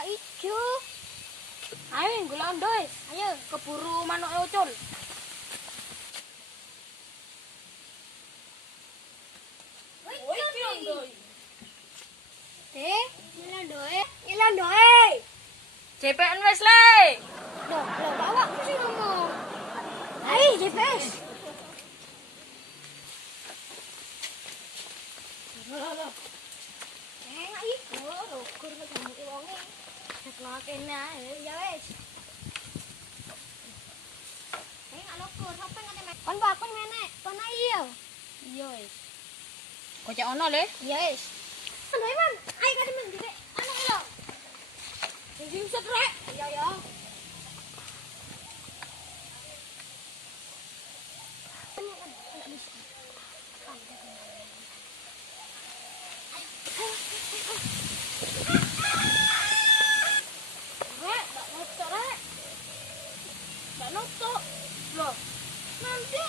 gak ijo. Ayo golek ndoe. Ayo keburu manuk ucul. Ilang ndoe. JPN wis le. Loh, awakmu sing ngomong. Ayo JPS. Loh. Enak iki. Rogur kok jamuke wonge. Sekolah kene ae ya wis. Enak rogur, sampe ngene. Kon aku ngene. Kon ayo. Iya wis. Kocek ono le. Iya wis. Ndoe man, ayo kan men dite. Anu lho. Sing set rek. Iya ya. Nutuk. Loh, nanti